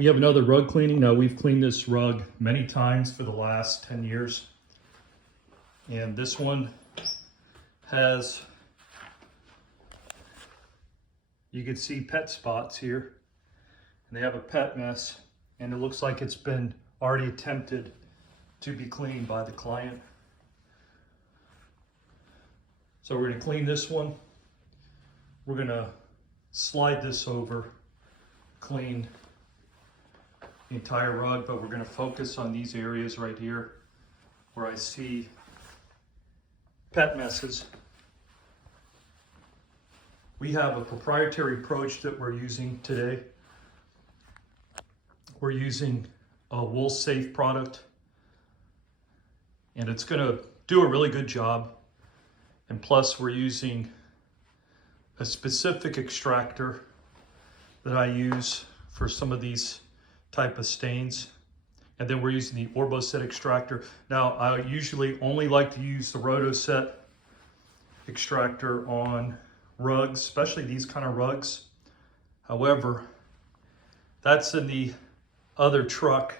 We have another rug cleaning. Now, we've cleaned this rug many times for the last 10 years. And this one has, you can see pet spots here. And they have a pet mess. And it looks like it's been already attempted to be cleaned by the client. So we're going to clean this one. We're going to slide this over, clean the entire rug, but we're going to focus on these areas right here where I see pet messes. We have a proprietary approach that we're using today. We're using a wool safe product, and it's going to do a really good job. And plus, we're using a specific extractor that I use for some of these type of stains. And then we're using the SETT extractor. Now, I usually only like to use the SETT extractor on rugs, especially these kind of rugs. However, that's in the other truck,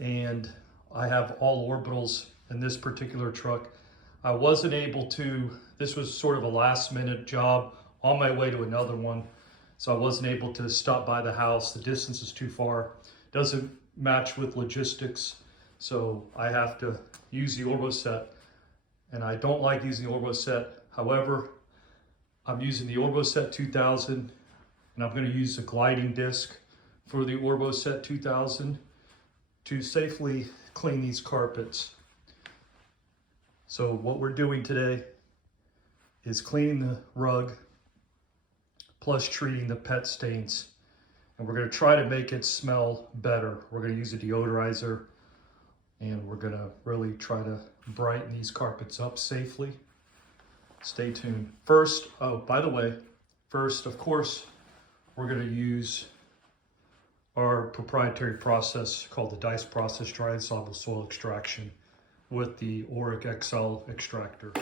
and I have all orbitals in this particular truck. I wasn't able to, this was sort of a last minute job on my way to another one. So I wasn't able to stop by the house. The distance is too far. Doesn't match with logistics. So I have to use the SETT. And I don't like using the SETT. However, I'm using the SETT 2000, and I'm going to use the gliding disc for the SETT 2000 to safely clean these carpets. So what we're doing today is cleaning the rug plus treating the pet stains. And we're going to try to make it smell better. We're going to use a deodorizer, and we're going to really try to brighten these carpets up safely. Stay tuned. First, oh, by the way, first, of course, we're going to use our proprietary process called the DISE process, dry insoluble soil extraction, with the Auric XL extractor.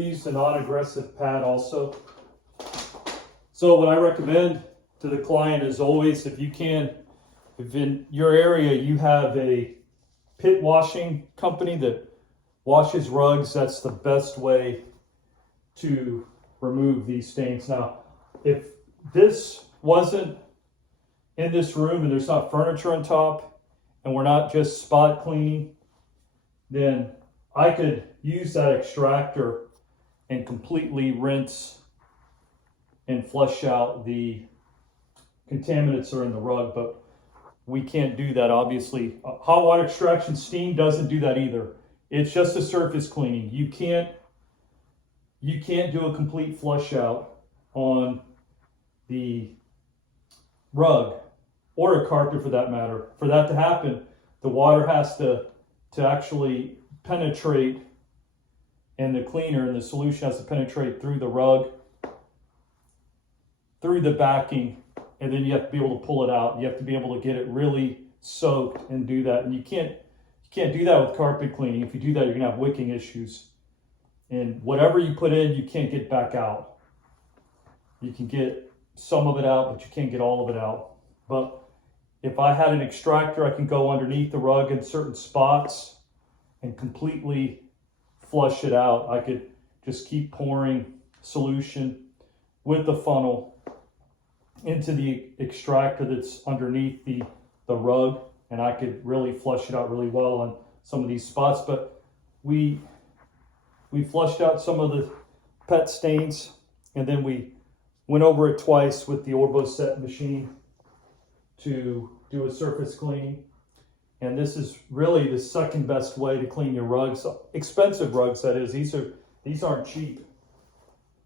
we use a non-aggressive pad also. So what I recommend to the client is always, if you can, if in your area you have a pit washing company that washes rugs, that's the best way to remove these stains. Now, if this wasn't in this room and there's not furniture on top and we're not just spot cleaning, then I could use that extractor and completely rinse and flush out the contaminants that are in the rug, but we can't do that, obviously. Hot water extraction steam doesn't do that either. It's just a surface cleaning. You can't do a complete flush out on the rug or a carpet for that matter. For that to happen, the water has to actually penetrate, and the cleaner and the solution has to penetrate through the rug, through the backing, and then you have to be able to pull it out. You have to be able to get it really soaked and do that. And you can't do that with carpet cleaning. If you do that, you're gonna have wicking issues. And whatever you put in, you can't get back out. You can get some of it out, but you can't get all of it out. But if I had an extractor, I can go underneath the rug in certain spots and completely flush it out. I could just keep pouring solution with the funnel into the extractor that's underneath the rug, and I could really flush it out really well on some of these spots. But we flushed out some of the pet stains, and then we went over it twice with the SETT machine to do a surface cleaning. And this is really the second best way to clean your rugs. Expensive rugs, that is. These aren't cheap.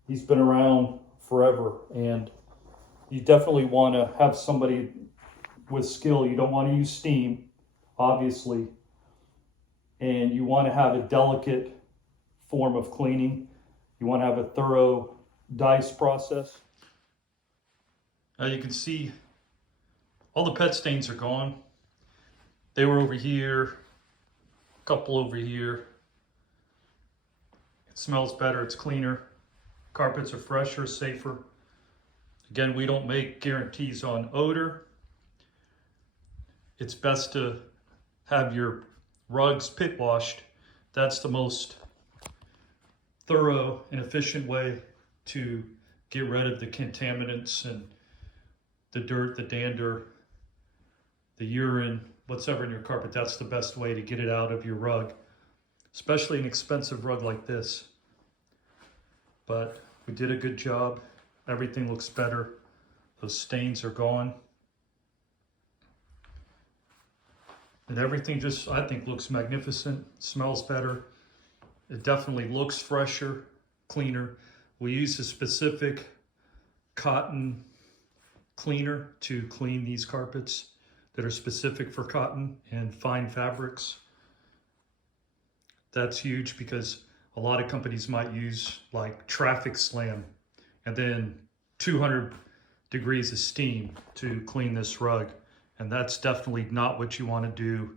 These been around forever, and you definitely want to have somebody with skill. You don't want to use steam, obviously, and you want to have a delicate form of cleaning. You want to have a thorough DISE process. Now you can see all the pet stains are gone. They were over here, a couple over here. It smells better, it's cleaner. Carpets are fresher, safer. Again, we don't make guarantees on odor. It's best to have your rugs pit washed. That's the most thorough and efficient way to get rid of the contaminants and the dirt, the dander, the urine, whatever in your carpet. That's the best way to get it out of your rug, especially an expensive rug like this. But we did a good job. Everything looks better. Those stains are gone. And everything just, I think, looks magnificent, smells better. It definitely looks fresher, cleaner. We use a specific cotton cleaner to clean these carpets that are specific for cotton and fine fabrics. That's huge because a lot of companies might use like traffic slam and then 200 degrees of steam to clean this rug. And that's definitely not what you want to do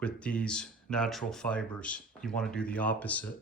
with these natural fibers. You want to do the opposite.